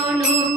no, no.